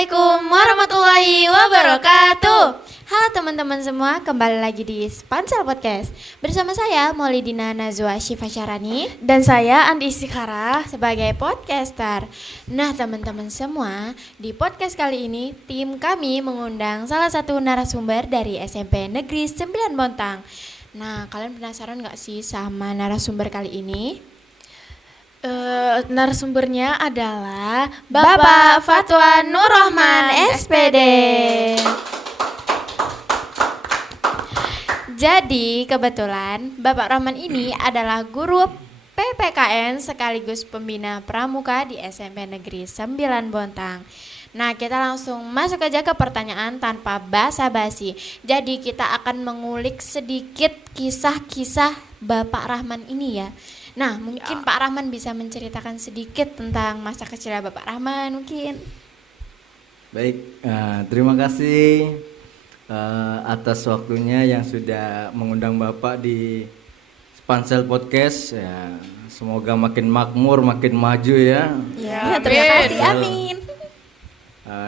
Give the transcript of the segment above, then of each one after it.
Assalamualaikum warahmatullahi wabarakatuh. Halo teman-teman semua, kembali lagi di Spansel Podcast. Bersama saya Maulidina Nazwa Syifa Syarani dan saya Andi Istikhara sebagai podcaster. Nah teman-teman semua, di podcast kali ini tim kami mengundang salah satu narasumber dari SMP Negeri 9 Bontang. Nah kalian penasaran gak sih sama narasumber kali ini? Narasumbernya adalah Bapak Fatwa Nur Rahman SPD. Jadi kebetulan Bapak Rahman ini adalah guru PPKN sekaligus pembina pramuka di SMP Negeri 9 Bontang. Nah kita langsung masuk aja ke pertanyaan tanpa basa-basi. Jadi kita akan mengulik sedikit kisah-kisah Bapak Rahman ini ya. Nah mungkin Pak Rahman bisa menceritakan sedikit tentang masa kecil Bapak Rahman mungkin. Baik, terima kasih atas waktunya yang sudah mengundang Bapak di Spansel Podcast. Ya, semoga makin makmur, makin maju ya. Ya, terima kasih, amin.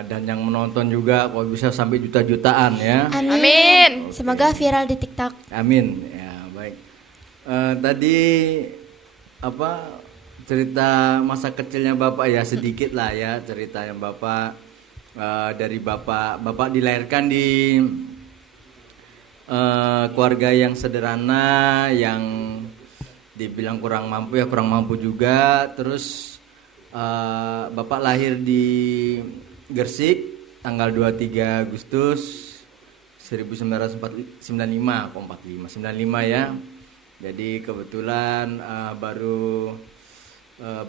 Dan yang menonton juga kalau bisa sampai juta-jutaan ya. Amin. Semoga viral di TikTok. Amin. Ya, baik. Tadi cerita masa kecilnya Bapak ya, sedikit lah ya ceritanya Bapak. Dari Bapak dilahirkan di keluarga yang sederhana, yang dibilang kurang mampu juga. Terus Bapak lahir di Gresik tanggal 23 Agustus 1995 ya. Jadi kebetulan baru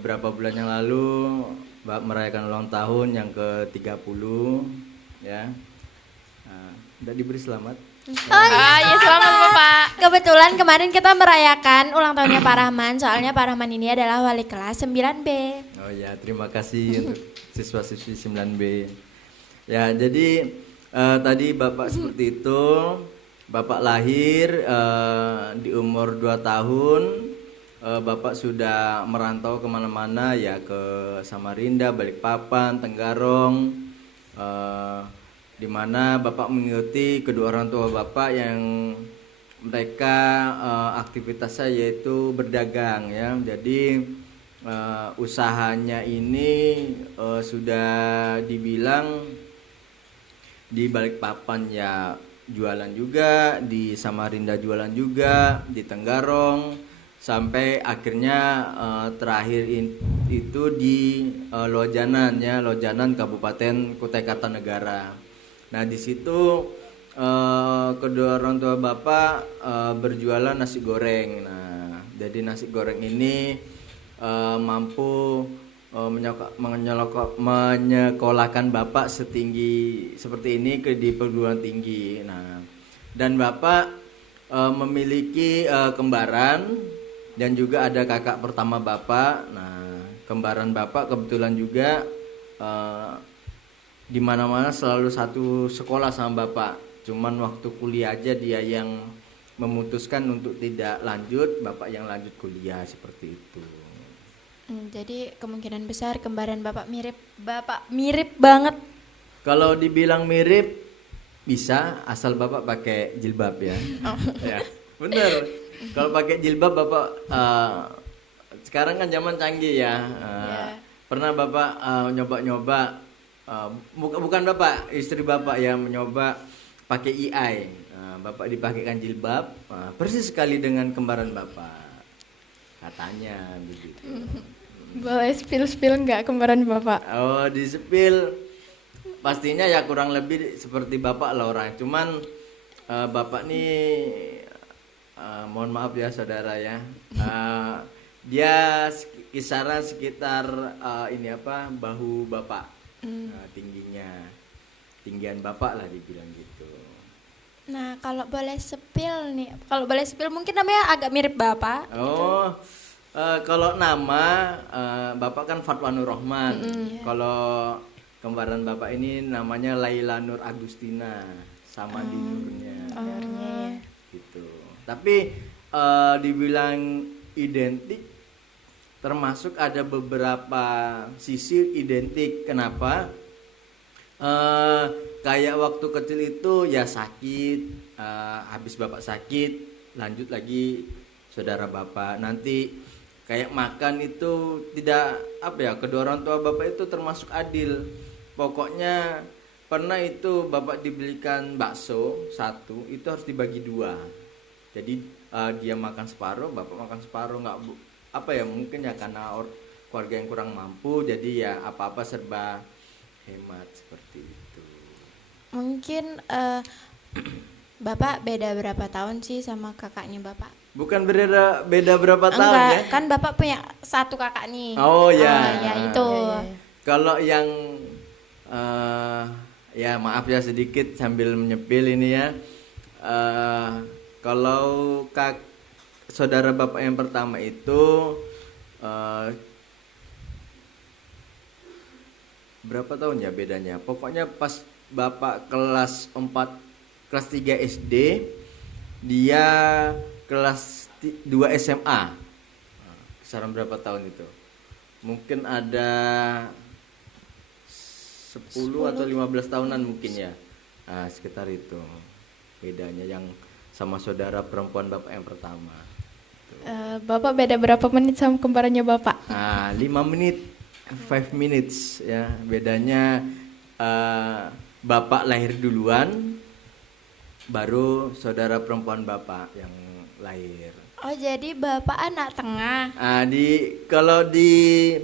berapa bulan yang lalu merayakan ulang tahun yang ke-30 ya. Udah diberi selamat. Ya selamat Bapak. Kebetulan kemarin kita merayakan ulang tahunnya Pak Rahman. Soalnya Pak Rahman ini adalah wali kelas 9B. Oh ya, terima kasih untuk siswa-siswi 9B. Ya, jadi tadi Bapak seperti itu. Bapak lahir di umur 2 tahun. Bapak sudah merantau kemana-mana ya, ke Samarinda, Balikpapan, Tenggarong, di mana Bapak mengikuti kedua orang tua Bapak yang mereka aktivitasnya yaitu berdagang ya. Jadi usahanya ini sudah dibilang di Balikpapan ya jualan juga, di Samarinda jualan juga, di Tenggarong, sampai akhirnya terakhir itu di Lojanan ya, Lojanan Kabupaten Kutai Kartanegara. Nah di situ kedua orang tua Bapak berjualan nasi goreng. Nah jadi nasi goreng ini mampu menyekolahkan Bapak setinggi seperti ini di perguruan tinggi. Nah dan Bapak memiliki kembaran dan juga ada kakak pertama Bapak. Nah kembaran Bapak kebetulan juga di mana-mana selalu satu sekolah sama Bapak. Cuman waktu kuliah aja dia yang memutuskan untuk tidak lanjut, Bapak yang lanjut kuliah seperti itu. Jadi kemungkinan besar kembaran Bapak mirip banget. Kalau dibilang mirip bisa, asal Bapak pakai jilbab ya. Ya, bener. Kalau pakai jilbab Bapak sekarang kan zaman canggih ya. Pernah Bapak nyoba-nyoba, bukan Bapak, istri Bapak yang mencoba pakai EI. Bapak dipakaikan jilbab, persis sekali dengan kembaran Bapak. Katanya begitu. Boleh spill nggak kembaran Bapak? Oh, di spill pastinya ya kurang lebih seperti Bapak lah orang. Cuman Bapak nih mohon maaf ya saudara ya. Dia kisaran sekitar bahu Bapak. Tinggian Bapak lah dibilang gitu. Nah kalau boleh spill mungkin namanya agak mirip Bapak. Oh, kalau nama Bapak kan Fatwa Nur Rahman. Kalau kembaran Bapak ini namanya Laila Nur Agustina, sama di Nurnya. Gitu. Tapi dibilang identik, termasuk ada beberapa sisi identik. Kenapa? Eh, kayak waktu kecil itu ya sakit, habis bapak sakit, lanjut lagi saudara bapak. Nanti kayak makan itu tidak apa ya, kedua orang tua bapak itu termasuk adil. Pokoknya pernah itu bapak dibelikan bakso satu, itu harus dibagi dua. Jadi dia makan separuh, bapak makan separuh, nggak apa ya, mungkin ya karena keluarga yang kurang mampu, jadi ya apa-apa serba hemat seperti itu. Mungkin Bapak beda berapa tahun sih sama kakaknya Bapak? Bukan beda berapa tahun Enggak, ya? kan Bapak punya satu kakak nih. Oh ya. Ya itu. Kalau yang ya maaf ya sedikit sambil menyepil ini ya. Kalau saudara bapak yang pertama itu berapa tahun ya bedanya? Pokoknya pas bapak kelas 4, kelas 3 SD, dia kelas 2 SMA. Kisaran berapa tahun itu? Mungkin ada 10 atau 15 tahunan mungkin ya. Nah, sekitar itu bedanya yang sama saudara perempuan bapak yang pertama. Bapak beda berapa menit sama kembarannya Bapak? 5 menit, 5 minutes ya. Bedanya bapak lahir duluan, baru saudara perempuan bapak yang lahir. Oh, jadi Bapak anak tengah. Kalau di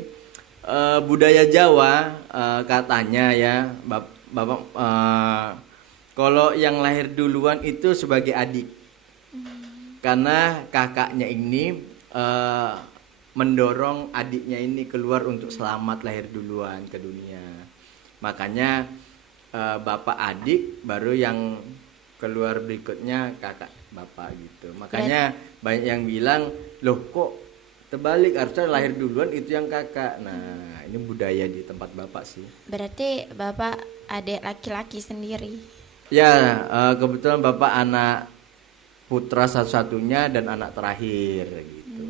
budaya Jawa katanya ya, bapak kalau yang lahir duluan itu sebagai adik, karena kakaknya ini mendorong adiknya ini keluar untuk selamat lahir duluan ke dunia. Makanya bapak adik baru yang keluar berikutnya kakak bapak gitu. Makanya banyak yang bilang, loh kok terbalik, harusnya lahir duluan itu yang kakak. Nah, ini budaya di tempat bapak sih. Berarti Bapak adik laki-laki sendiri. Ya, kebetulan bapak anak putra satu-satunya dan anak terakhir gitu.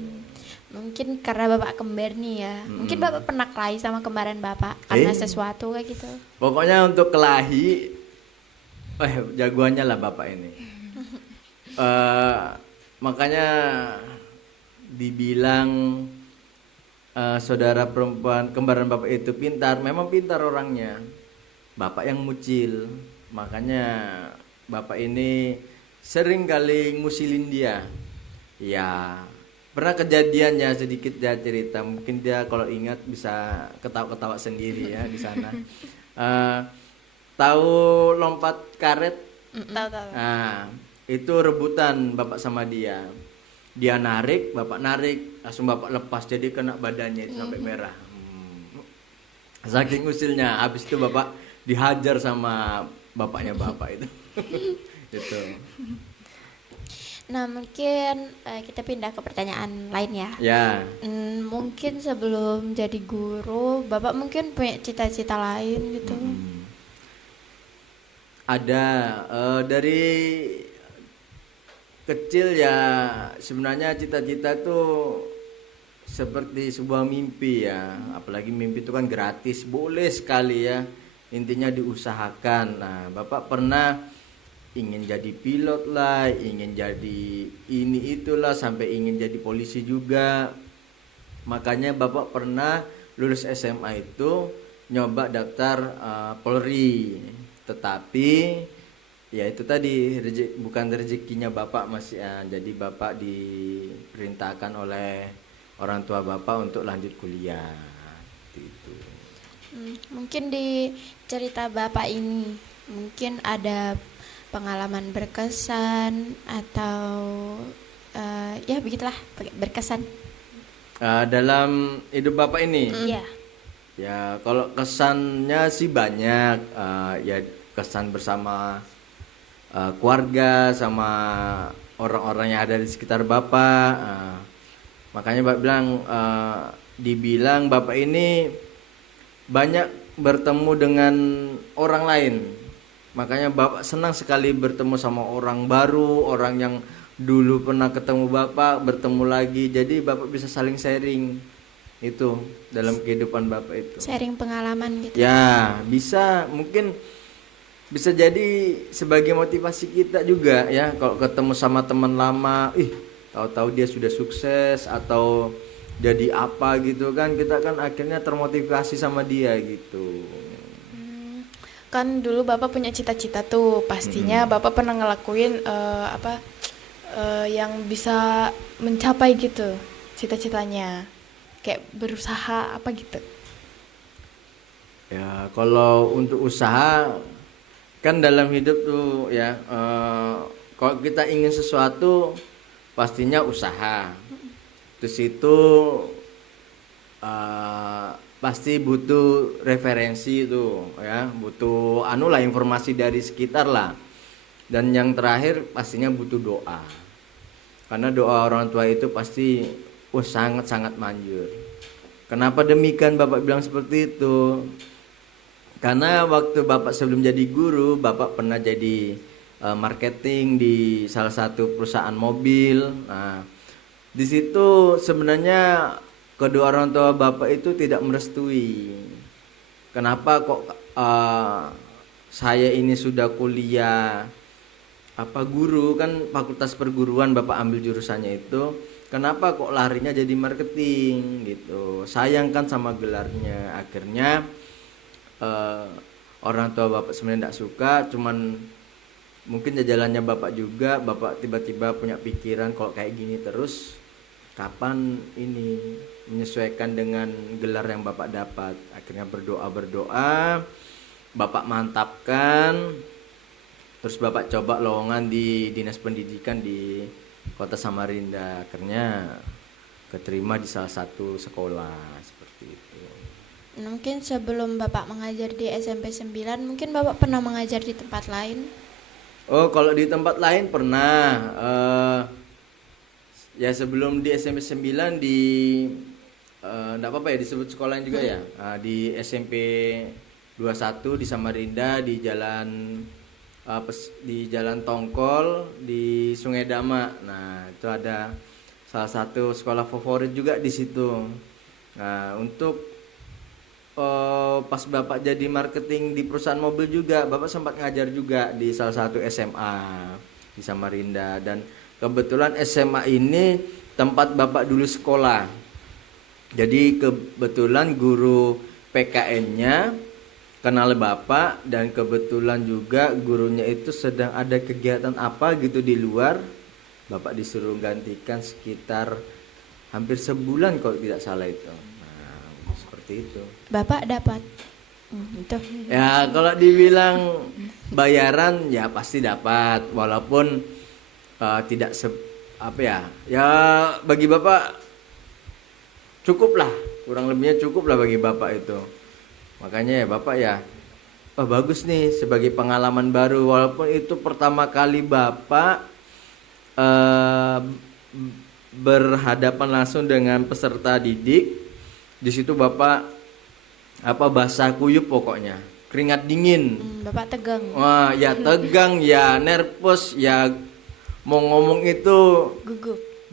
Mungkin karena Bapak kembar nih ya. Mungkin Bapak pernah kelahi sama kembaran Bapak karena sesuatu kayak gitu. Pokoknya untuk kelahi, jagoannya lah bapak ini. Makanya dibilang saudara perempuan kembaran bapak itu pintar, memang pintar orangnya. Bapak yang mucil, makanya bapak ini sering kali ngusilin dia. Ya, pernah kejadiannya sedikit dia cerita, mungkin dia kalau ingat bisa ketawa-ketawa sendiri ya di sana. Tahu lompat karet? Tahu-tahu. Nah, itu rebutan bapak sama dia. Dia narik, bapak narik, langsung bapak lepas, jadi kena badannya itu sampai merah. Saking usilnya, habis itu bapak dihajar sama bapaknya bapak itu. Gitu. Nah, mungkin kita pindah ke pertanyaan lain ya. Ya. Mungkin sebelum jadi guru, Bapak mungkin punya cita-cita lain gitu. Ada dari kecil ya, sebenarnya cita-cita tuh seperti sebuah mimpi ya. Apalagi mimpi itu kan gratis, boleh sekali ya. Intinya diusahakan. Nah, Bapak pernah ingin jadi pilot lah, ingin jadi ini itulah, sampai ingin jadi polisi juga. Makanya Bapak pernah lulus SMA itu nyoba daftar Polri. Tetapi ya itu tadi bukan rezekinya Bapak Mas ya. Jadi Bapak diperintahkan oleh orang tua Bapak untuk lanjut kuliah gitu. Mungkin di cerita Bapak ini mungkin ada pengalaman berkesan atau ya begitulah berkesan dalam hidup Bapak ini. Iya. Ya kalau kesannya sih banyak, ya kesan bersama keluarga sama orang-orang yang ada di sekitar Bapak. Makanya Bapak bilang, dibilang Bapak ini banyak bertemu dengan orang lain. Makanya Bapak senang sekali bertemu sama orang baru, orang yang dulu pernah ketemu Bapak bertemu lagi. Jadi Bapak bisa saling sharing itu dalam kehidupan Bapak itu. Sharing pengalaman gitu. Ya, bisa mungkin bisa jadi sebagai motivasi kita juga ya, kalau ketemu sama teman lama, tahu-tahu dia sudah sukses atau jadi apa gitu kan, kita kan akhirnya termotivasi sama dia gitu. Kan dulu Bapak punya cita-cita tuh, pastinya Bapak pernah ngelakuin yang bisa mencapai gitu cita-citanya, kayak berusaha apa gitu. Ya, kalau untuk usaha kan dalam hidup tuh ya, kalau kita ingin sesuatu pastinya usaha. Terus itu pasti butuh referensi itu ya, butuh informasi dari sekitar lah. Dan yang terakhir pastinya butuh doa. Karena doa orang tua itu pasti sangat-sangat manjur. Kenapa demikian Bapak bilang seperti itu? Karena waktu Bapak sebelum jadi guru, Bapak pernah jadi marketing di salah satu perusahaan mobil. Nah, di situ sebenarnya kedua orang tua Bapak itu tidak merestui. Kenapa kok saya ini sudah kuliah guru, kan fakultas perguruan Bapak ambil jurusannya itu. Kenapa kok larinya jadi marketing gitu? Sayang kan sama gelarnya. Akhirnya orang tua Bapak sebenarnya tidak suka, cuman mungkin jalannya Bapak juga, Bapak tiba-tiba punya pikiran kalau kayak gini terus kapan ini menyesuaikan dengan gelar yang Bapak dapat. Akhirnya berdoa, Bapak mantapkan, terus Bapak coba lowongan di Dinas Pendidikan di Kota Samarinda. Akhirnya keterima di salah satu sekolah seperti itu. Mungkin sebelum Bapak mengajar di SMP 9, mungkin Bapak pernah mengajar di tempat lain? Oh, kalau di tempat lain pernah. Ya sebelum di SMP 9 di enggak apa-apa ya disebut sekolah juga ya. Di SMP 21 di Samarinda di Jalan Tongkol di Sungai Dama. Nah, itu ada salah satu sekolah favorit juga di situ. Nah, untuk pas Bapak jadi marketing di perusahaan mobil juga, Bapak sempat ngajar juga di salah satu SMA di Samarinda. Dan kebetulan SMA ini tempat Bapak dulu sekolah. Jadi kebetulan guru PKN-nya kenal Bapak, dan kebetulan juga gurunya itu sedang ada kegiatan apa gitu di luar. Bapak disuruh gantikan sekitar hampir sebulan kalau tidak salah itu. Itu. Bapak dapat itu. Ya kalau dibilang bayaran ya pasti dapat, walaupun tidak ya bagi Bapak cukup lah, kurang lebihnya cukup lah bagi Bapak itu. Makanya ya Bapak ya bagus nih sebagai pengalaman baru, walaupun itu pertama kali Bapak berhadapan langsung dengan peserta didik. Di situ Bapak basah kuyup pokoknya, keringat dingin. Bapak tegang. Wah, ya tegang, ya nervous, ya mau ngomong itu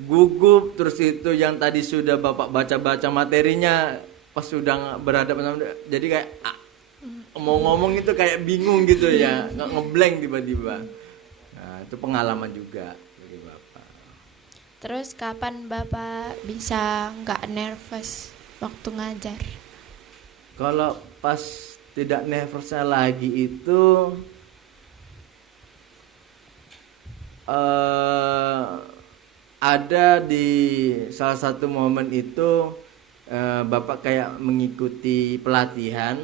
gugup. Terus itu yang tadi sudah Bapak baca-baca materinya, pas sudah berhadapan sama, jadi kayak mau ngomong itu kayak bingung gitu ya, ngeblank tiba-tiba. Nah, itu pengalaman juga bagi Bapak. Terus kapan Bapak bisa nggak nervous waktu ngajar? Kalau pas tidak nervousnya lagi itu ada di salah satu momen itu Bapak kayak mengikuti pelatihan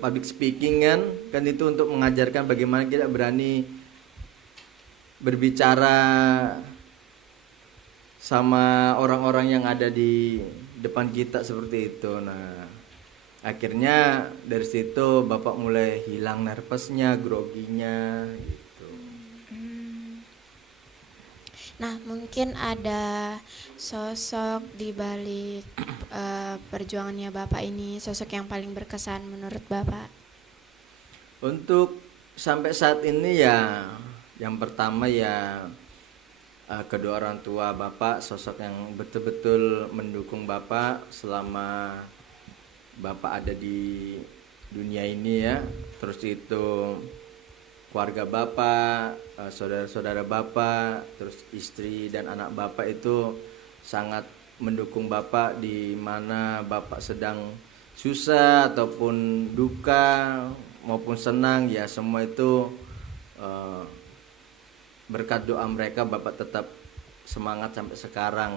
public speaking kan itu untuk mengajarkan bagaimana kita berani berbicara sama orang-orang yang ada di depan kita seperti itu. Nah, akhirnya dari situ Bapak mulai hilang nervousnya, groginya gitu. Nah, mungkin ada sosok di balik perjuangannya Bapak ini, sosok yang paling berkesan menurut Bapak? Untuk sampai saat ini ya, yang pertama ya kedua orang tua Bapak, sosok yang betul-betul mendukung Bapak selama Bapak ada di dunia ini ya. Terus itu keluarga Bapak, saudara-saudara Bapak, terus istri dan anak Bapak itu sangat mendukung Bapak di mana Bapak sedang susah ataupun duka maupun senang ya, semua itu berkat doa mereka Bapak tetap semangat sampai sekarang.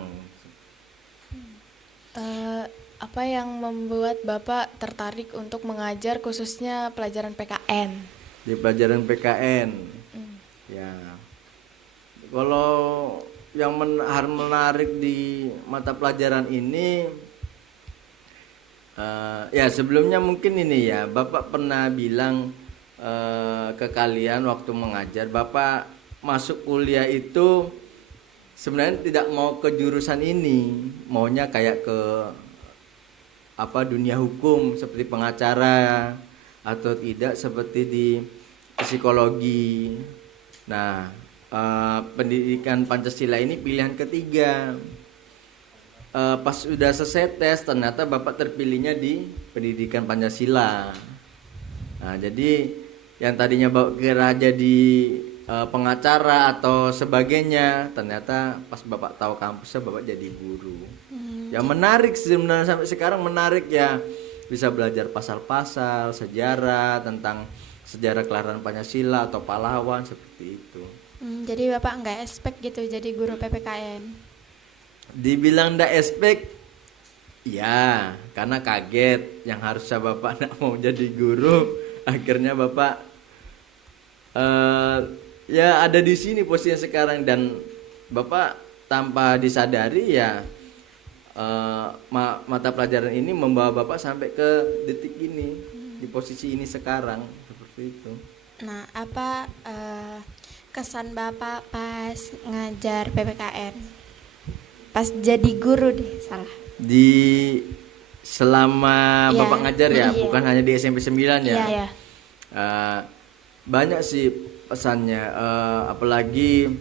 Apa yang membuat Bapak tertarik untuk mengajar khususnya pelajaran PKN? Di pelajaran PKN, ya. Kalau yang menarik di mata pelajaran ini, ya sebelumnya mungkin ini ya, Bapak pernah bilang ke kalian waktu mengajar, Bapak masuk kuliah itu sebenarnya tidak mau ke jurusan ini, maunya kayak ke dunia hukum seperti pengacara atau tidak seperti di psikologi. Nah, pendidikan Pancasila ini pilihan ketiga. Pas sudah selesai tes ternyata Bapak terpilihnya di pendidikan Pancasila. Nah, jadi yang tadinya Bapak kira jadi pengacara atau sebagainya, ternyata pas Bapak tahu kampusnya Bapak jadi guru. Ya menarik sebenarnya, sampai sekarang menarik ya, bisa belajar pasal-pasal sejarah tentang sejarah kelahiran Pancasila atau pahlawan seperti itu. Jadi Bapak nggak expect gitu jadi guru PPKN? Dibilang nggak expect, ya karena kaget, yang harusnya Bapak nggak mau jadi guru, akhirnya Bapak ya ada di sini posisinya sekarang, dan Bapak tanpa disadari ya mata pelajaran ini membawa Bapak sampai ke detik ini, di posisi ini sekarang seperti itu. Nah, apa kesan Bapak pas ngajar PPKN? Pas jadi guru deh, salah. Di selama Iya, Bapak ngajar ya, iya. bukan hanya di SMP 9 ya. Iya. Banyak sih pesannya, apalagi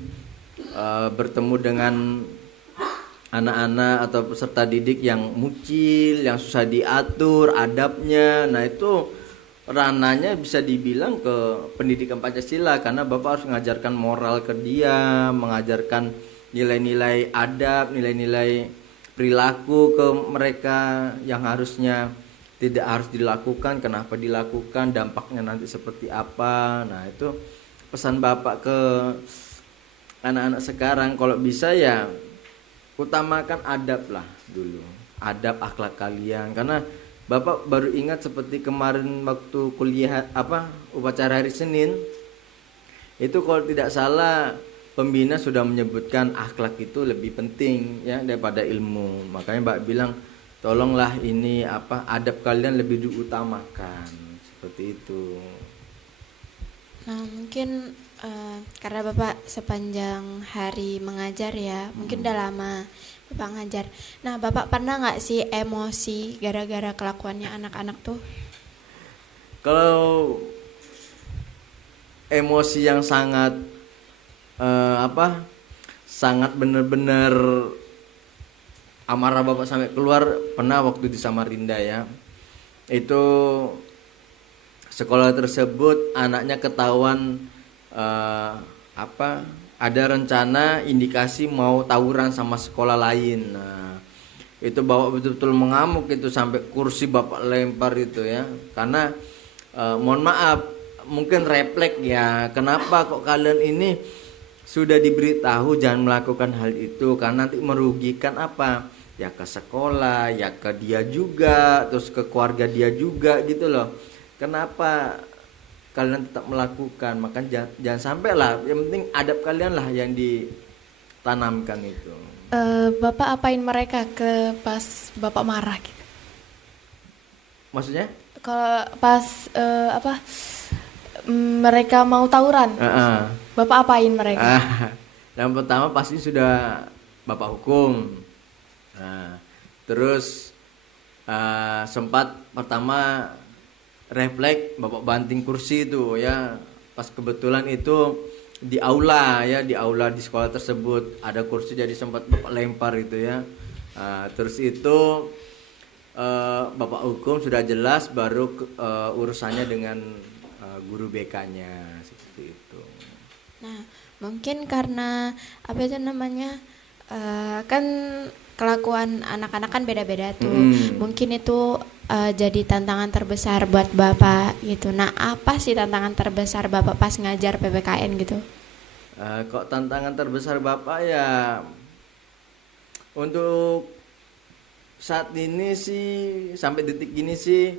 bertemu dengan anak-anak atau peserta didik yang mucil, yang susah diatur adabnya. Nah, itu ranahnya bisa dibilang ke pendidikan Pancasila, karena Bapak harus mengajarkan moral ke dia, mengajarkan nilai-nilai adab, nilai-nilai perilaku ke mereka yang harusnya tidak harus dilakukan, kenapa dilakukan, dampaknya nanti seperti apa. Nah, itu pesan Bapak ke anak-anak sekarang, kalau bisa ya utamakan adab lah dulu, adab akhlak kalian. Karena Bapak baru ingat seperti kemarin waktu kuliah upacara hari Senin itu, kalau tidak salah pembina sudah menyebutkan akhlak itu lebih penting ya daripada ilmu. Makanya Mbak bilang tolonglah ini adab kalian lebih diutamakan, seperti itu. Nah, mungkin karena Bapak sepanjang hari mengajar ya, mungkin udah lama Bapak ngajar. Nah, Bapak pernah nggak sih emosi gara-gara kelakuannya anak-anak tuh? Kalau emosi yang sangat sangat benar-benar amarah Bapak sampai keluar, pernah waktu di Samarinda ya. Itu sekolah tersebut anaknya ketahuan ada rencana indikasi mau tawuran sama sekolah lain. Nah, itu Bapak betul-betul mengamuk itu, sampai kursi Bapak lempar itu ya. Karena mohon maaf, mungkin refleks ya, kenapa kok kalian ini sudah diberitahu jangan melakukan hal itu, karena nanti merugikan ya ke sekolah, ya ke dia juga, terus ke keluarga dia juga gitu loh. Kenapa kalian tetap melakukan? Maka jangan sampai lah, yang penting adab kalian lah yang ditanamkan itu. Bapak apain mereka pas Bapak marah gitu? Maksudnya? Kalau pas mereka mau tawuran, Bapak apain mereka? Yang pertama pasti sudah Bapak hukum. Nah, terus sempat pertama refleks Bapak banting kursi itu ya. Pas kebetulan itu di aula ya, di aula di sekolah tersebut ada kursi, jadi sempat bapak lempar itu ya. Terus itu bapak hukum sudah jelas, baru urusannya dengan guru BK-nya seperti itu. Nah, mungkin karena apa itu namanya, kan kelakuan anak-anak kan beda-beda tuh. Mungkin itu jadi tantangan terbesar buat Bapak gitu. Nah, apa sih tantangan terbesar Bapak pas ngajar PPKN gitu? Kok tantangan terbesar Bapak ya, untuk saat ini sih, sampai detik ini sih,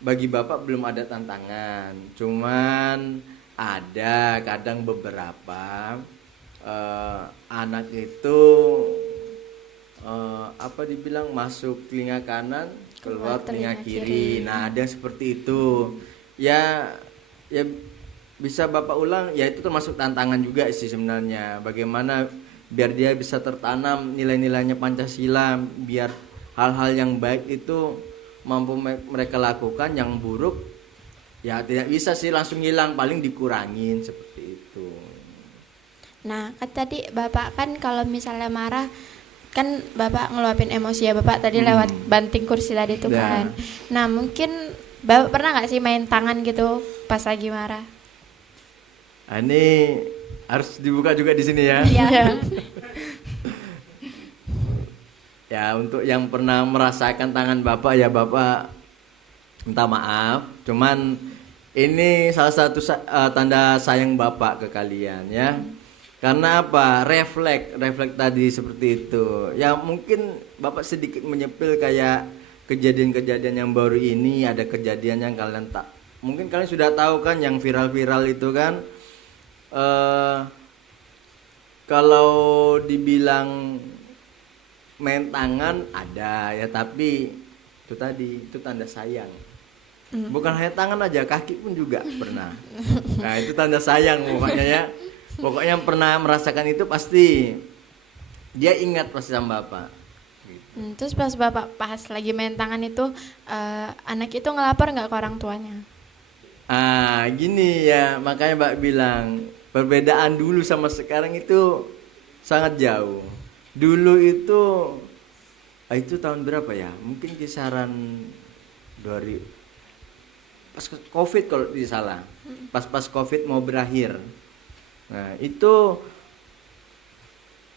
bagi Bapak belum ada tantangan. Cuman ada kadang beberapa anak itu apa dibilang, masuk telinga kanan keluar telinga kiri. Nah, ada yang seperti itu ya. Ya bisa Bapak ulang, ya itu termasuk tantangan juga sih sebenarnya. Bagaimana biar dia bisa tertanam nilai-nilainya Pancasila, biar hal-hal yang baik itu mampu mereka lakukan, yang buruk ya tidak bisa sih langsung hilang, paling dikurangin seperti itu. Nah, kan tadi Bapak kan kalau misalnya marah kan Bapak ngeluapin emosi ya Bapak tadi lewat banting kursi tadi tuh kan. Nah, mungkin Bapak pernah nggak sih main tangan gitu pas lagi marah? Ini harus dibuka juga di sini ya. Iya. Ya, untuk yang pernah merasakan tangan Bapak ya, Bapak minta maaf. Cuman ini salah satu tanda sayang Bapak ke kalian ya. Karena apa? Refleks tadi seperti itu. Ya mungkin Bapak sedikit menyepil kayak kejadian-kejadian yang baru ini, ada kejadian yang kalian tak, mungkin kalian sudah tahu kan, yang viral-viral itu kan. Kalau dibilang main tangan ada ya, tapi itu tadi, itu tanda sayang. Bukan hanya tangan aja, kaki pun juga pernah. Nah, itu tanda sayang pokoknya ya. Pokoknya yang pernah merasakan itu pasti dia ingat pasti sama Bapak. Gitu. Terus pas Bapak pas lagi main tangan itu, anak itu ngelapor nggak ke orang tuanya? Gini ya, makanya Mbak bilang perbedaan dulu sama sekarang itu sangat jauh. Dulu itu tahun berapa ya? Mungkin kisaran 2000, pas Covid kalau tidak salah. Pas Covid mau berakhir. Nah, itu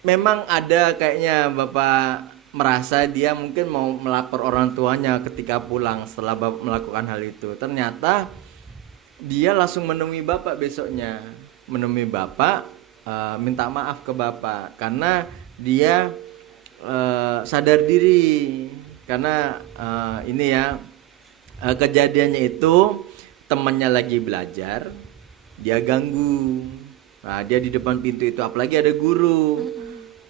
memang ada kayaknya Bapak merasa dia mungkin mau melapor orang tuanya ketika pulang setelah Bapak melakukan hal itu. Ternyata dia langsung menemui Bapak besoknya. Menemui Bapak, minta maaf ke Bapak karena dia sadar diri. Karena ini ya, kejadiannya itu temannya lagi belajar, dia ganggu. Nah, dia di depan pintu itu, apalagi ada guru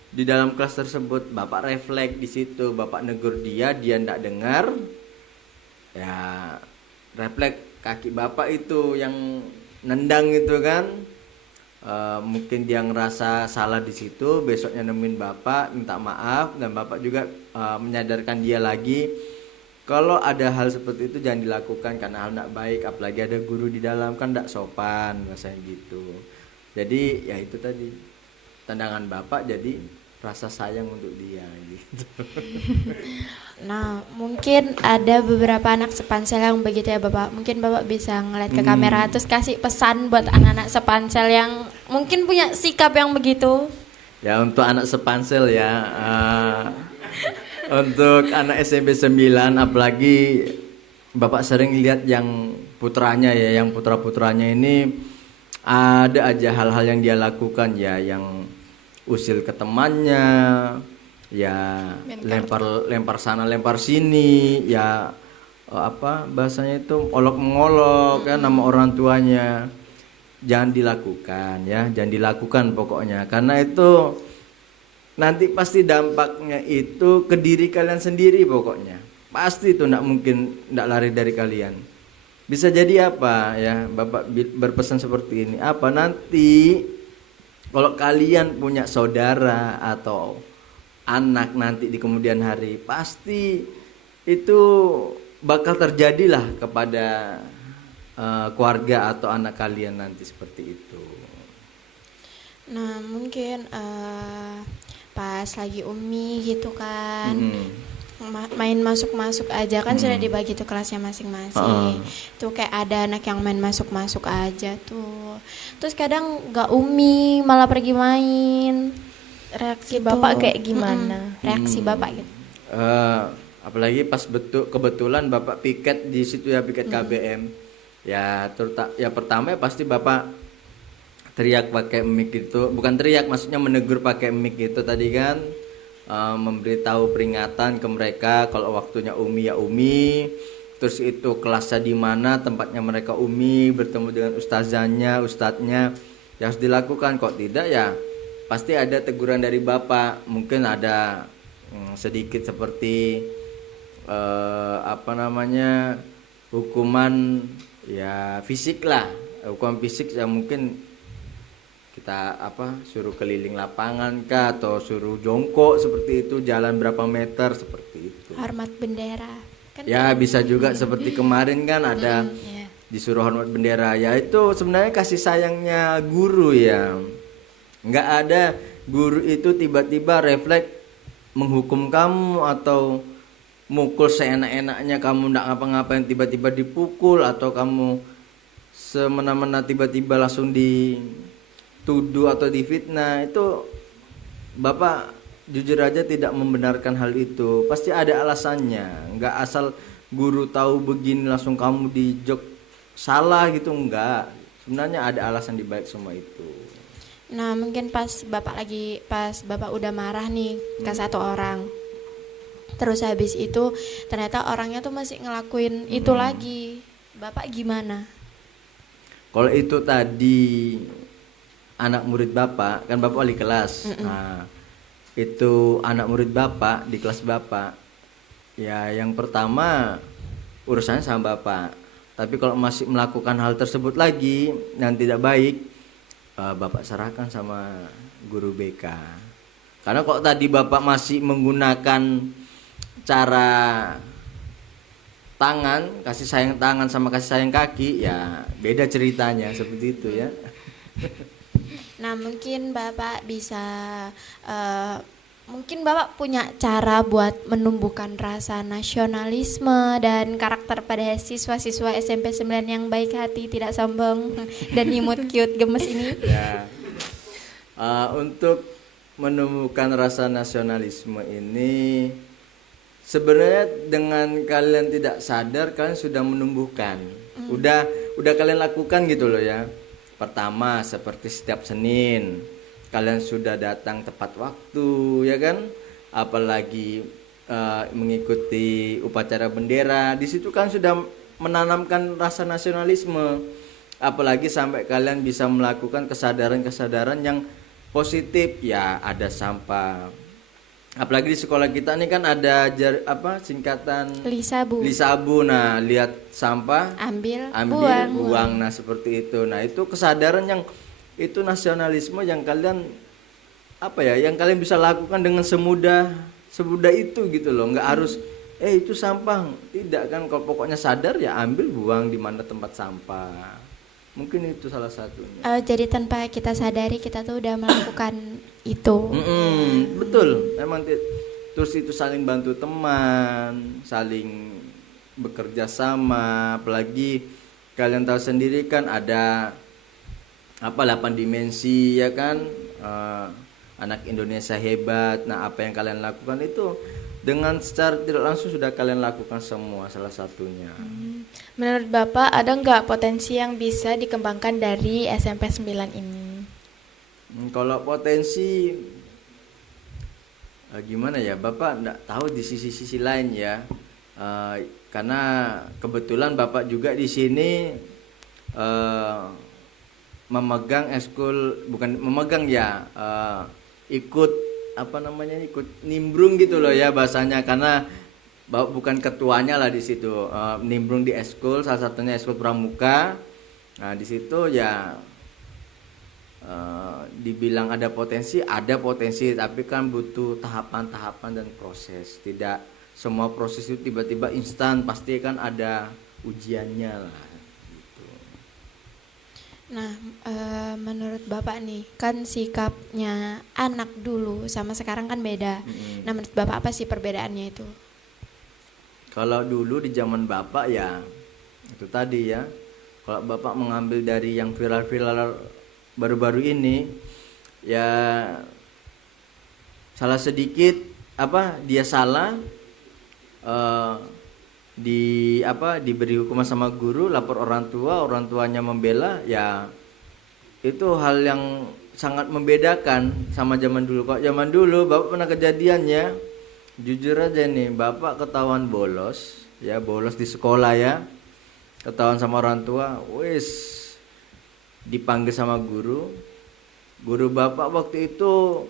di dalam kelas tersebut. Bapak refleks di situ, Bapak negur dia ndak dengar. Ya, refleks kaki Bapak itu yang nendang itu kan. Mungkin dia ngerasa salah di situ, besoknya nemuin Bapak, minta maaf, dan Bapak juga menyadarkan dia lagi kalau ada hal seperti itu jangan dilakukan karena hal tidak baik, apalagi ada guru di dalam kan tidak sopan rasanya gitu. Jadi ya itu tadi, tendangan Bapak jadi rasa sayang untuk dia gitu. Nah, mungkin ada beberapa anak sepansel yang begitu ya Bapak. Mungkin Bapak bisa ngeliat ke kamera terus kasih pesan buat anak-anak sepansel yang mungkin punya sikap yang begitu. Ya, untuk anak sepansel ya, untuk anak SMP 9, apalagi Bapak sering lihat yang putranya ya, yang putra-putranya ini ada aja hal-hal yang dia lakukan ya, yang usil ke temannya, ya lempar sana lempar sini, ya apa bahasanya itu, olok mengolok ya nama orang tuanya. Jangan dilakukan ya, jangan dilakukan pokoknya, karena itu nanti pasti dampaknya itu ke diri kalian sendiri pokoknya. Pasti itu enggak mungkin enggak lari dari kalian. Bisa jadi apa ya, Bapak berpesan seperti ini, apa nanti kalau kalian punya saudara atau anak nanti di kemudian hari, pasti itu bakal terjadilah kepada keluarga atau anak kalian nanti seperti itu. Nah, mungkin pas lagi Umi gitu kan, main masuk-masuk aja kan sudah dibagi tuh kelasnya masing-masing. Tuh kayak ada anak yang main masuk-masuk aja tuh. Terus kadang nggak Umi malah pergi main. Reaksi Gitu. Bapak kayak gimana? Reaksi Bapak gitu. Apalagi pas kebetulan Bapak piket di situ ya, piket KBM. Ya ya pertama ya pasti Bapak teriak pakai mic itu, bukan teriak maksudnya menegur pakai mic itu tadi kan, memberitahu peringatan ke mereka kalau waktunya Umi ya Umi, terus itu kelasnya di mana, tempatnya mereka Umi, bertemu dengan ustazahnya, ustadznya, yang harus dilakukan. Kok tidak ya pasti ada teguran dari Bapak, mungkin ada sedikit seperti apa namanya, hukuman ya fisik lah, hukuman fisik ya, mungkin kita suruh keliling lapangan kah, atau suruh jongkok seperti itu, jalan berapa meter seperti itu. Hormat bendera. Kan Ya bisa juga seperti kemarin kan ada disuruh hormat bendera. Ya itu sebenarnya kasih sayangnya guru ya. Nggak ada guru itu tiba-tiba refleks menghukum kamu atau mukul seenak-enaknya, kamu nggak ngapa-ngapain tiba-tiba dipukul, atau kamu semena-mena tiba-tiba langsung dituduh atau difitnah. Itu Bapak jujur aja tidak membenarkan hal itu. Pasti ada alasannya. Nggak asal guru tahu begini langsung kamu dijok salah gitu, enggak. Sebenarnya ada alasan di balik semua itu. Nah, mungkin pas Bapak udah marah nih ke satu orang. Terus habis itu ternyata orangnya tuh masih ngelakuin itu lagi. Bapak gimana? Kalau itu tadi anak murid Bapak, kan Bapak wali kelas. Nah, itu anak murid Bapak di kelas Bapak. Ya, yang pertama urusannya sama Bapak. Tapi kalau masih melakukan hal tersebut lagi yang tidak baik, Bapak serahkan sama guru BK. Karena kalau tadi Bapak masih menggunakan cara tangan, kasih sayang tangan sama kasih sayang kaki, ya beda ceritanya seperti itu ya. Nah, mungkin Bapak bisa mungkin Bapak punya cara buat menumbuhkan rasa nasionalisme dan karakter pada siswa-siswa SMP 9 yang baik hati, tidak sombong dan imut, cute, gemes ini. Ya. Untuk menumbuhkan rasa nasionalisme ini sebenarnya dengan kalian tidak sadar kalian sudah menumbuhkan. Udah kalian lakukan gitu loh ya. Pertama seperti setiap Senin kalian sudah datang tepat waktu ya kan, apalagi mengikuti upacara bendera, di situ kan sudah menanamkan rasa nasionalisme. Apalagi sampai kalian bisa melakukan kesadaran-kesadaran yang positif ya, ada sampah. Apalagi di sekolah kita ini kan ada singkatan Lisabu. Nah, lihat sampah ambil buang. Nah, seperti itu. Nah, itu kesadaran yang itu nasionalisme yang kalian yang kalian bisa lakukan dengan semudah itu gitu loh. Nggak harus itu sampah, tidak kan. Kalau pokoknya sadar ya ambil, buang di mana tempat sampah. Mungkin itu salah satunya. Jadi tanpa kita sadari kita tuh udah melakukan itu. Betul. Memang terus itu saling bantu teman, saling bekerja sama. Apalagi kalian tahu sendiri kan ada 8 dimensi ya kan, anak Indonesia hebat. Nah, apa yang kalian lakukan itu dengan secara tidak langsung sudah kalian lakukan semua, salah satunya. Menurut Bapak ada nggak potensi yang bisa dikembangkan dari SMP 9 ini? Kalau potensi gimana ya, Bapak enggak tahu di sisi-sisi lain ya, karena kebetulan Bapak juga di sini memegang eskul, bukan memegang ya, ikut ikut nimbrung gitu loh ya bahasanya, karena bukan ketuanya lah di situ, nimbrung di eskul, salah satunya eskul pramuka. Nah di situ ya dibilang ada potensi, tapi kan butuh tahapan-tahapan dan proses. Tidak semua proses itu tiba-tiba instan, pasti kan ada ujiannya lah. Nah, menurut Bapak nih, kan sikapnya anak dulu sama sekarang kan beda. Nah, menurut Bapak apa sih perbedaannya itu? Kalau dulu di zaman Bapak ya itu tadi ya. Kalau Bapak mengambil dari yang viral-viral baru-baru ini, ya salah sedikit dia salah, eh, diberi hukuman sama guru, lapor orang tuanya membela, ya itu hal yang sangat membedakan sama zaman dulu. Kok zaman dulu Bapak pernah kejadiannya, jujur aja nih, Bapak ketahuan bolos, ya bolos di sekolah ya, ketahuan sama orang tua, wis dipanggil sama guru. Guru Bapak waktu itu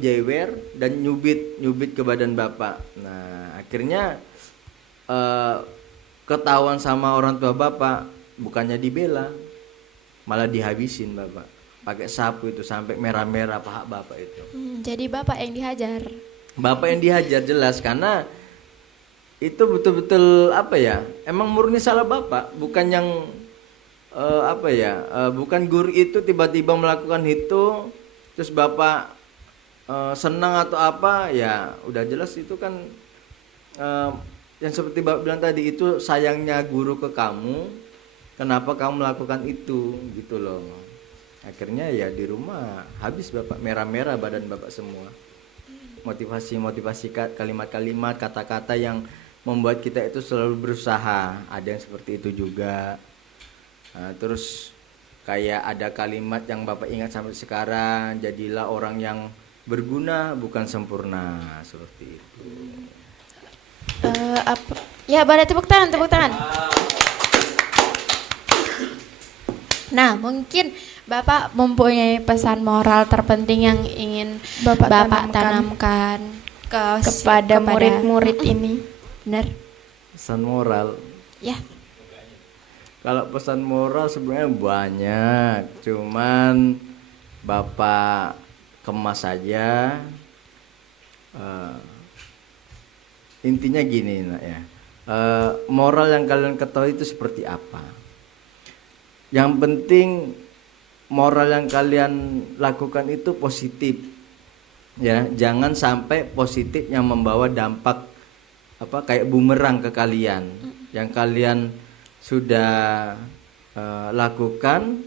jewer dan nyubit ke badan Bapak. Nah, akhirnya ketahuan sama orang tua Bapak, bukannya dibela, malah dihabisin Bapak. Pakai sapu itu sampai merah-merah paha Bapak itu. Jadi Bapak yang dihajar. Bapak yang dihajar jelas, karena itu betul-betul emang murni salah Bapak, bukan yang bukan guru itu tiba-tiba melakukan itu terus Bapak senang atau ya udah jelas itu kan yang seperti Bapak bilang tadi, itu sayangnya guru ke kamu, kenapa kamu melakukan itu gitu loh. Akhirnya ya di rumah habis Bapak, merah-merah badan Bapak semua. Motivasi kalimat-kalimat, kata-kata yang membuat kita itu selalu berusaha, ada yang seperti itu juga. Terus kayak ada kalimat yang Bapak ingat sampai sekarang, jadilah orang yang berguna bukan sempurna, seperti itu. Ya, boleh tepuk tangan. Nah, mungkin Bapak mempunyai pesan moral terpenting yang ingin Bapak tanamkan kepada murid-murid ini. Benar? Pesan moral. Ya. Kalau pesan moral sebenarnya banyak, cuman Bapak kemas saja. Intinya gini nak ya, moral yang kalian ketahui itu seperti apa. Yang penting moral yang kalian lakukan itu positif, ya. Jangan sampai positif yang membawa dampak kayak bumerang ke kalian. Yang kalian sudah lakukan,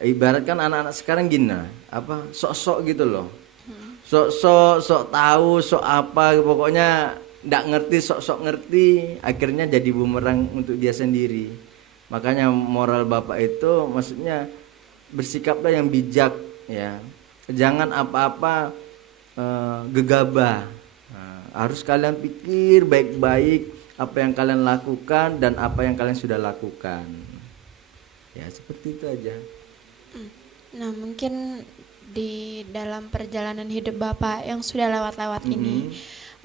ibaratkan anak-anak sekarang gini, sok-sok gitu loh, sok tahu, sok pokoknya ndak ngerti, sok ngerti, akhirnya jadi bumerang untuk dia sendiri. Makanya moral Bapak itu maksudnya bersikaplah yang bijak, ya. Jangan apa-apa gegabah. Harus kalian pikir baik-baik apa yang kalian lakukan dan apa yang kalian sudah lakukan. Ya seperti itu aja. Nah, mungkin di dalam perjalanan hidup Bapak yang sudah lewat-lewat ini,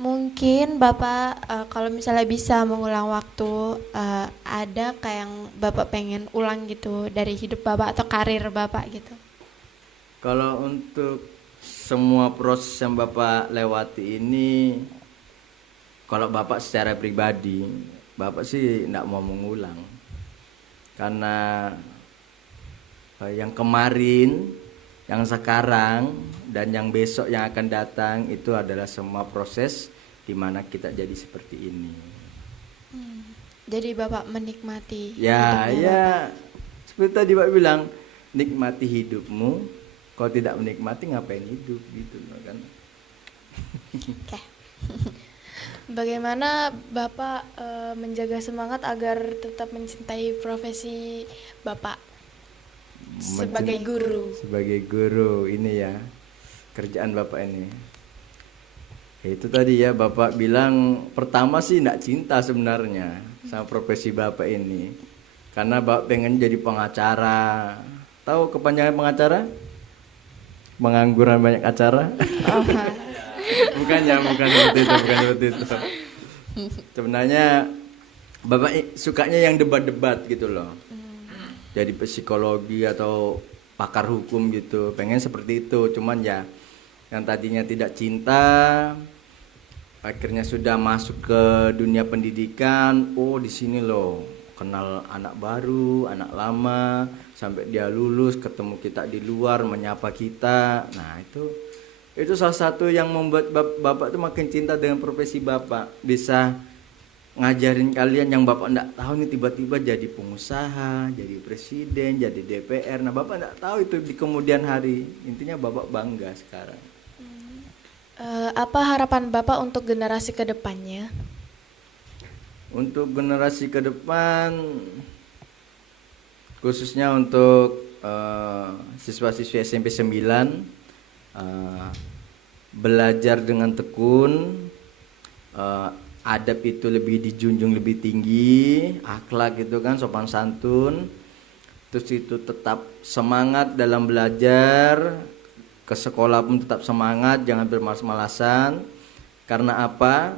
mungkin Bapak kalau misalnya bisa mengulang waktu, ada kayak yang Bapak pengen ulang gitu dari hidup Bapak atau karir Bapak gitu? Kalau untuk semua proses yang Bapak lewati ini, kalau Bapak secara pribadi, Bapak sih enggak mau mengulang. Karena yang kemarin, yang sekarang, dan yang besok yang akan datang itu adalah semua proses di mana kita jadi seperti ini. Jadi Bapak menikmati. Ya, seperti tadi Bapak bilang, nikmati hidupmu. Kalau tidak menikmati ngapain hidup gitu kan? Oke. Bagaimana Bapak menjaga semangat agar tetap mencintai profesi Bapak sebagai guru? Sebagai guru ini ya, kerjaan Bapak ini. Itu tadi ya, Bapak bilang pertama sih enggak cinta sebenarnya sama profesi Bapak ini. Karena Bapak pengen jadi pengacara. Tahu kepanjangan pengacara? Pengangguran banyak acara. bukan seperti itu. Sebenarnya Bapak sukanya yang debat-debat gitu loh. Jadi psikologi atau pakar hukum gitu. Pengen seperti itu. Cuman ya yang tadinya tidak cinta, akhirnya sudah masuk ke dunia pendidikan. Oh, di sini loh kenal anak baru, anak lama, sampai dia lulus ketemu kita di luar menyapa kita. Nah, itu salah satu yang membuat bapak tuh makin cinta dengan profesi bapak. Bisa ngajarin kalian yang bapak enggak tahu nih, tiba-tiba jadi pengusaha, jadi presiden, jadi DPR. Nah, bapak enggak tahu itu di kemudian hari. Intinya bapak bangga sekarang. Apa harapan Bapak untuk generasi ke depannya? Untuk generasi ke depan, khususnya untuk siswa-siswi SMP 9, belajar dengan tekun, adab itu lebih dijunjung lebih tinggi, akhlak itu kan sopan santun, terus itu tetap semangat dalam belajar, ke sekolah pun tetap semangat, jangan bermalas-malasan. Karena apa?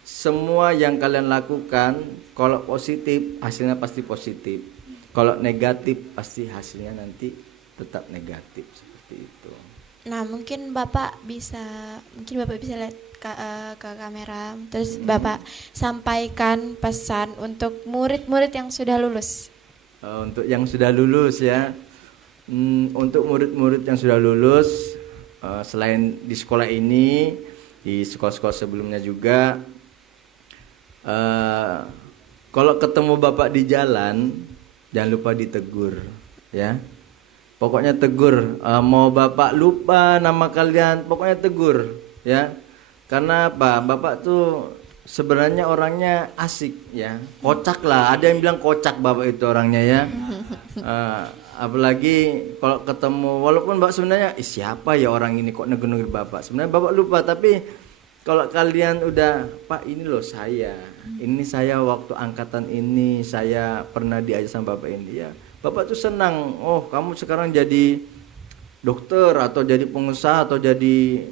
Semua yang kalian lakukan, kalau positif hasilnya pasti positif, kalau negatif pasti hasilnya nanti tetap negatif, seperti itu. Nah, mungkin Bapak bisa lihat ke kamera, terus Bapak sampaikan pesan untuk murid-murid yang sudah lulus. Untuk yang sudah lulus ya, untuk murid-murid yang sudah lulus, selain di sekolah ini, di sekolah-sekolah sebelumnya juga, kalau ketemu bapak di jalan, jangan lupa ditegur, ya. Pokoknya tegur. Mau bapak lupa nama kalian, pokoknya tegur, ya. Karena apa? Bapak tuh sebenarnya orangnya asik, ya. Kocak lah. Ada yang bilang kocak bapak itu orangnya, ya. Apalagi kalau ketemu, walaupun bapak sebenarnya siapa ya orang ini kok negur-negur bapak, sebenarnya bapak lupa. Tapi kalau kalian udah, Pak ini loh ini saya waktu angkatan ini saya pernah diajak sama bapak ini, ya bapak tuh senang. Oh, kamu sekarang jadi dokter atau jadi pengusaha atau jadi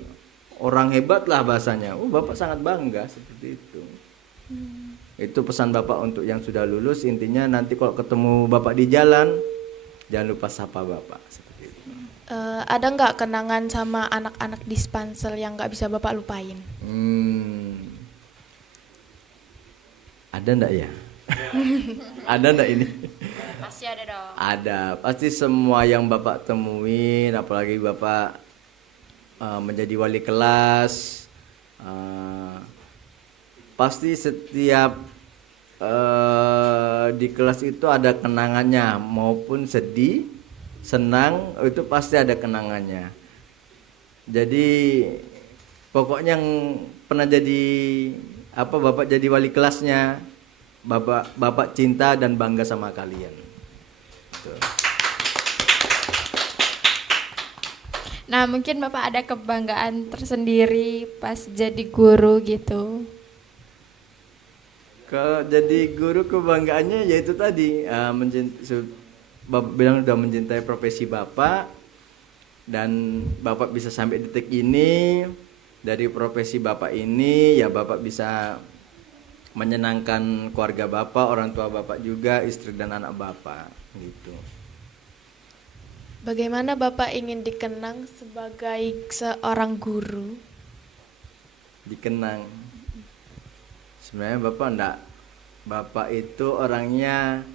orang hebat lah bahasanya. Oh, bapak sangat bangga seperti itu. Itu pesan bapak untuk yang sudah lulus. Intinya nanti kalau ketemu bapak di jalan, jangan lupa sapa bapak, seperti itu. Ada nggak kenangan sama anak-anak di Spansel yang nggak bisa Bapak lupain? Ada ndak ya? Ada ndak ini? Pasti ada dong. Ada, pasti semua yang bapak temuin, apalagi bapak menjadi wali kelas, pasti setiap di kelas itu ada kenangannya, maupun sedih, senang, itu pasti ada kenangannya. Jadi pokoknya yang pernah jadi bapak jadi wali kelasnya, bapak cinta dan bangga sama kalian. Tuh. Nah, mungkin Bapak ada kebanggaan tersendiri pas jadi guru gitu. Jadi guru kebanggaannya yaitu tadi bapak bilang udah mencintai profesi bapak, dan bapak bisa sampai detik ini dari profesi bapak ini, ya bapak bisa menyenangkan keluarga bapak, orang tua bapak juga, istri dan anak bapak gitu. Bagaimana Bapak ingin dikenang sebagai seorang guru? Dikenang. Sebenarnya bapak itu orangnya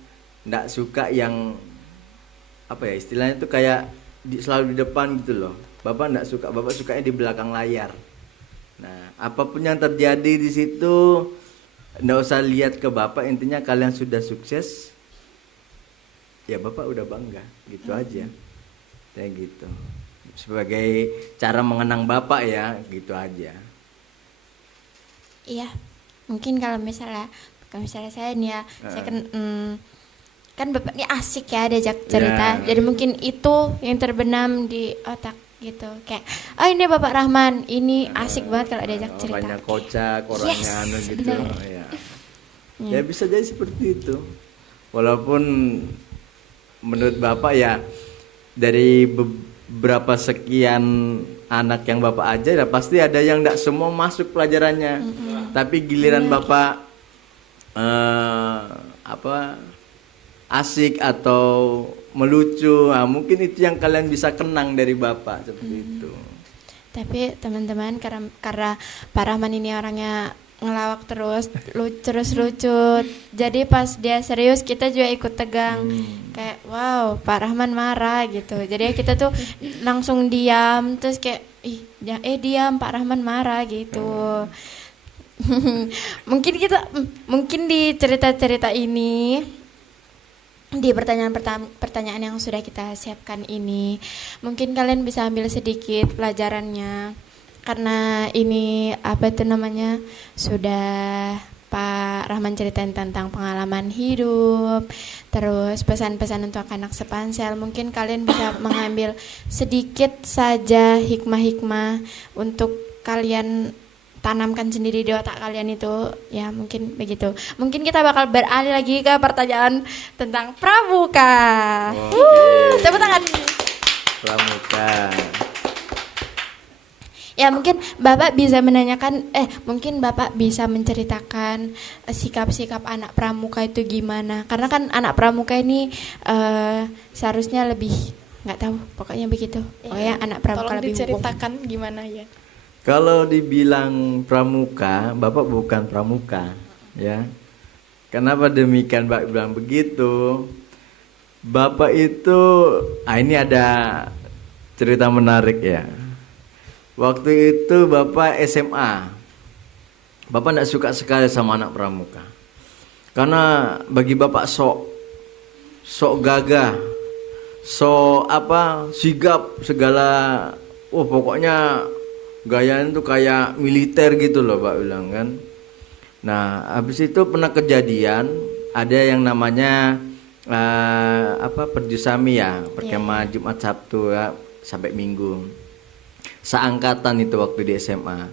ndak suka yang istilahnya itu kayak selalu di depan gitu loh. Bapak ndak suka, bapak sukanya di belakang layar. Nah, apapun yang terjadi di situ ndak usah lihat ke bapak, intinya kalian sudah sukses, ya bapak udah bangga, gitu aja. Kayak gitu. Sebagai cara mengenang bapak ya, gitu aja. Iya, mungkin kalau misalnya saya nih ya, saya kan Bapak ini asik ya diajak cerita. Yeah. Jadi mungkin itu yang terbenam di otak gitu. Kayak, oh ini Bapak Rahman, ini asik banget kalau diajak cerita. Orangnya kocak, orangnya gitu. Ya. Ya bisa jadi seperti itu. Walaupun menurut Bapak ya, dari beberapa sekian anak yang Bapak ajar, ya pasti ada yang tidak semua masuk pelajarannya. Tapi giliran Bapak asik atau melucu, mungkin itu yang kalian bisa kenang dari Bapak, seperti itu. Tapi teman-teman, karena Pak Rahman ini orangnya ngelawak terus, terus lucu. Jadi pas dia serius kita juga ikut tegang. Kayak wow, Pak Rahman marah gitu. Jadi kita tuh langsung diam, terus kayak diam, Pak Rahman marah gitu. mungkin di cerita-cerita ini, di pertanyaan yang sudah kita siapkan ini, mungkin kalian bisa ambil sedikit pelajarannya, karena ini sudah Pak Rahman ceritain tentang pengalaman hidup, terus pesan-pesan untuk anak sepansel. Mungkin kalian bisa mengambil sedikit saja hikmah-hikmah untuk kalian tanamkan sendiri di otak kalian itu, ya mungkin begitu. Mungkin kita bakal beralih lagi ke pertanyaan tentang pramuka. Tepuk tangan. Pramuka. Ya mungkin Bapak bisa mungkin Bapak bisa menceritakan sikap-sikap anak pramuka itu gimana? Karena kan anak pramuka ini seharusnya lebih, nggak tahu, pokoknya begitu. Pokoknya anak pramuka Tolong lebih hukum. diceritakan gimana ya. Kalau dibilang pramuka, Bapak bukan pramuka, ya. Kenapa demikian Bapak bilang begitu? Bapak itu, ini ada cerita menarik ya. Waktu itu Bapak SMA, Bapak tidak suka sekali sama anak pramuka, karena bagi Bapak sok gagah, sigap segala, pokoknya gayanya tuh kayak militer gitu loh Pak bilang kan. Nah habis itu pernah kejadian ada yang namanya perjusami ya, perkemahan Jumat Sabtu ya sampai Minggu, seangkatan itu waktu di SMA.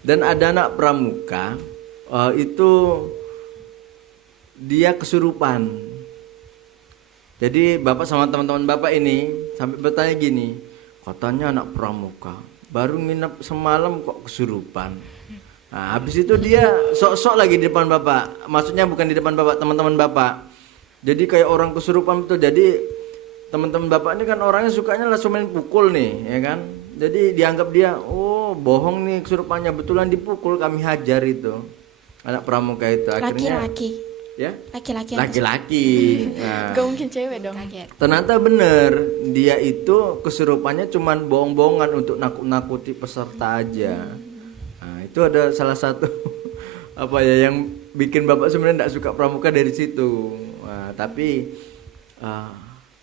Dan ada anak pramuka itu dia kesurupan. Jadi Bapak sama teman-teman Bapak ini sampai bertanya gini, katanya anak pramuka baru nginep semalam kok kesurupan. Nah, habis itu dia sok-sok lagi di depan Bapak. Maksudnya bukan di depan Bapak, teman-teman Bapak. Jadi kayak orang kesurupan itu. Jadi teman-teman Bapak ini kan orangnya sukanya langsung main pukul nih, ya kan. Jadi dianggap dia, bohong nih kesurupannya, betulan dipukul, kami hajar itu. Anak pramuka itu akhirnya Laki-laki. Ya? Laki-laki. Nah, Gak mungkin cewek dong. ternyata bener, dia itu kesurupannya cuman bohong-bohongan untuk nakut-nakuti peserta aja. Nah, itu ada salah satu yang bikin Bapak sebenarnya tidak suka pramuka dari situ. Nah, tapi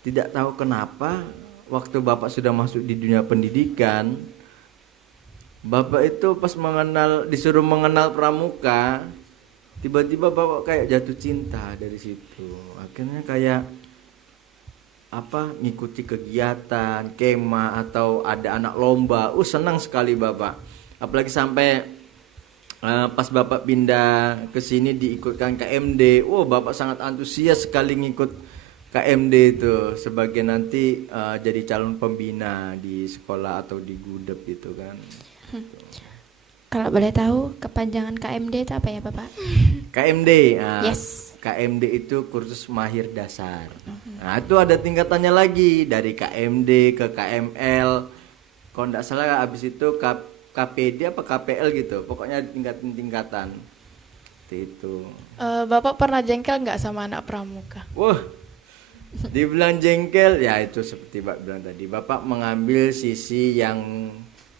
tidak tahu kenapa waktu Bapak sudah masuk di dunia pendidikan, Bapak itu pas disuruh mengenal pramuka, tiba-tiba Bapak kayak jatuh cinta dari situ. Akhirnya kayak ngikuti kegiatan kemah atau ada anak lomba, senang sekali Bapak. Apalagi sampai pas Bapak pindah ke sini diikutkan KMD, Bapak sangat antusias sekali ngikut KMD itu sebagai nanti jadi calon pembina di sekolah atau di gudep gitu kan. Kalau boleh tahu kepanjangan KMD itu apa ya Bapak? KMD, Yes. KMD itu kursus mahir dasar. Nah itu ada tingkatannya lagi, dari KMD ke KML. Kalau tidak salah habis itu KPD apa KPL gitu. Pokoknya tingkatan. Itu. Bapak pernah jengkel nggak sama anak pramuka? Wah, dibilang jengkel ya itu seperti Bapak bilang tadi. Bapak mengambil sisi yang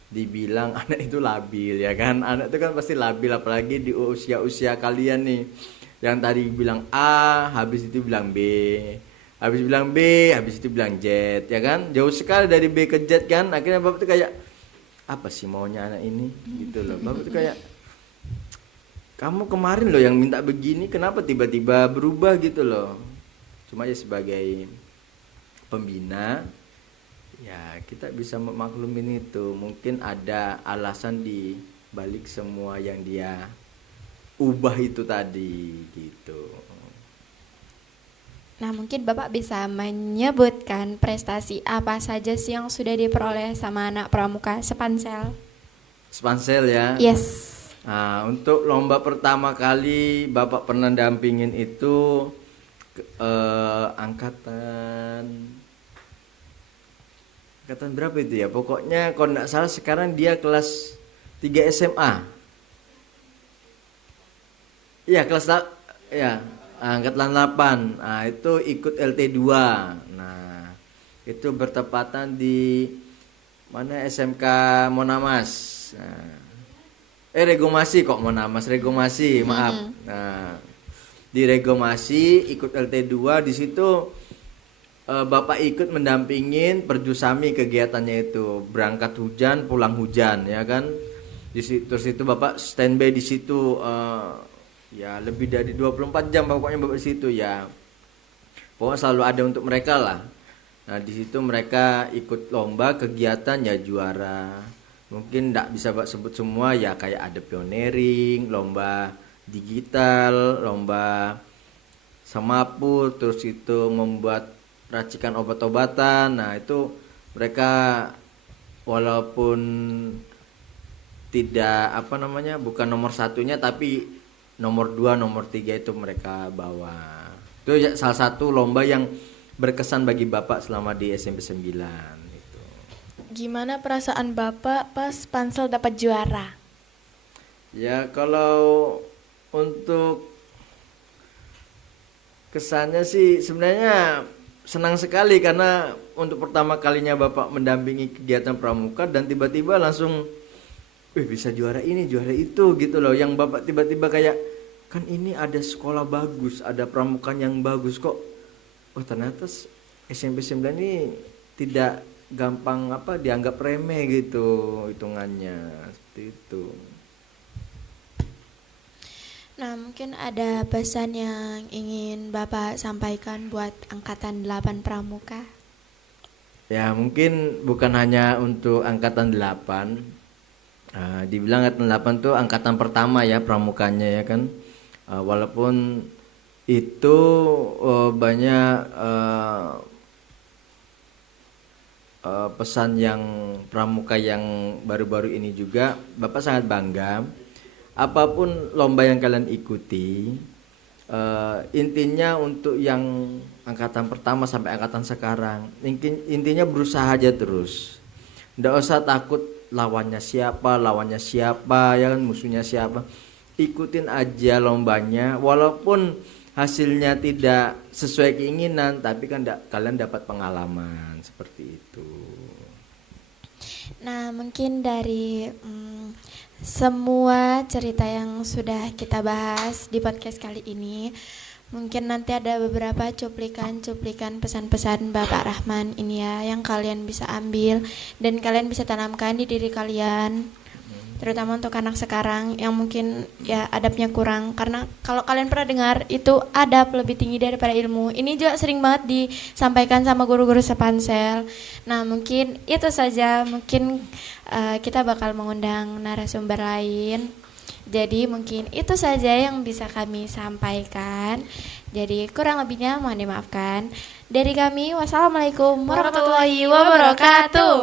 dibilang anak itu labil ya kan. Anak itu kan pasti labil, apalagi di usia kalian nih, yang tadi bilang A habis itu bilang B, habis bilang B habis itu bilang Z ya kan. Jauh sekali dari B ke Z kan. Akhirnya Bapak tuh kayak apa sih maunya anak ini gitu loh. Bapak tuh kayak, kamu kemarin loh yang minta begini, kenapa tiba-tiba berubah gitu loh. Cuma ya sebagai pembina ya kita bisa memaklumin itu. Mungkin ada alasan di balik semua yang dia ubah itu tadi gitu. Nah mungkin Bapak bisa menyebutkan prestasi apa saja sih yang sudah diperoleh sama anak pramuka sepansel? Sepansel ya? Yes. Nah, untuk lomba pertama kali Bapak pernah dampingin itu angkatan berapa itu ya? Pokoknya kalau enggak salah sekarang dia kelas 3 SMA. Iya, ya, angkatan 8. Nah, itu ikut LT2. Nah, itu bertepatan di mana SMK Monamas. Nah, Regomasi kok Monamas, Regomasi, maaf. Nah, di Regomasi ikut LT2 di situ Bapak ikut mendampingin Perjusami kegiatannya itu. Berangkat hujan, pulang hujan ya kan. Terus itu Bapak standby di situ ya lebih dari 24 jam pokoknya Bapak di situ ya. Pokoknya selalu ada untuk mereka lah. Nah, di situ mereka ikut lomba kegiatan ya juara. Mungkin enggak bisa Bapak sebut semua ya, kayak ada pioneering, lomba digital, lomba semaput, terus itu membuat racikan obat-obatan. Nah, itu mereka walaupun tidak bukan nomor satunya, tapi nomor 2, nomor 3 itu mereka bawa. Itu ya salah satu lomba yang berkesan bagi Bapak selama di SMP 9 itu. Gimana perasaan Bapak pas Pansel dapat juara? Ya, kalau untuk kesannya sih sebenarnya senang sekali, karena untuk pertama kalinya Bapak mendampingi kegiatan pramuka dan tiba-tiba langsung bisa juara ini, juara itu gitu loh. Yang Bapak tiba-tiba kayak, kan ini ada sekolah bagus, ada pramukaan yang bagus kok. Oh, ternyata SMP 9 ini tidak gampang dianggap remeh gitu hitungannya, seperti itu. Nah, mungkin ada pesan yang ingin Bapak sampaikan buat angkatan 8 pramuka? Ya, mungkin bukan hanya untuk angkatan 8. Dibilang angkatan 8 tuh angkatan pertama ya pramukanya ya kan. Walaupun itu banyak pesan yang pramuka yang baru-baru ini juga Bapak sangat bangga. Apapun lomba yang kalian ikuti, intinya untuk yang angkatan pertama sampai angkatan sekarang, intinya berusaha aja terus. Nggak usah takut lawannya siapa ya kan, musuhnya siapa. Ikutin aja lombanya, walaupun hasilnya tidak sesuai keinginan, tapi kan kalian dapat pengalaman seperti itu. Nah, mungkin dari semua cerita yang sudah kita bahas di podcast kali ini, mungkin nanti ada beberapa cuplikan pesan-pesan Bapak Rahman ini ya, yang kalian bisa ambil dan kalian bisa tanamkan di diri kalian, terutama untuk anak sekarang yang mungkin ya adabnya kurang. Karena kalau kalian pernah dengar itu adab lebih tinggi daripada ilmu. Ini juga sering banget disampaikan sama guru-guru sepansel. Nah, mungkin itu saja. Mungkin kita bakal mengundang narasumber lain. Jadi mungkin itu saja yang bisa kami sampaikan. Jadi kurang lebihnya mohon dimaafkan. Dari kami, wassalamualaikum warahmatullahi wabarakatuh.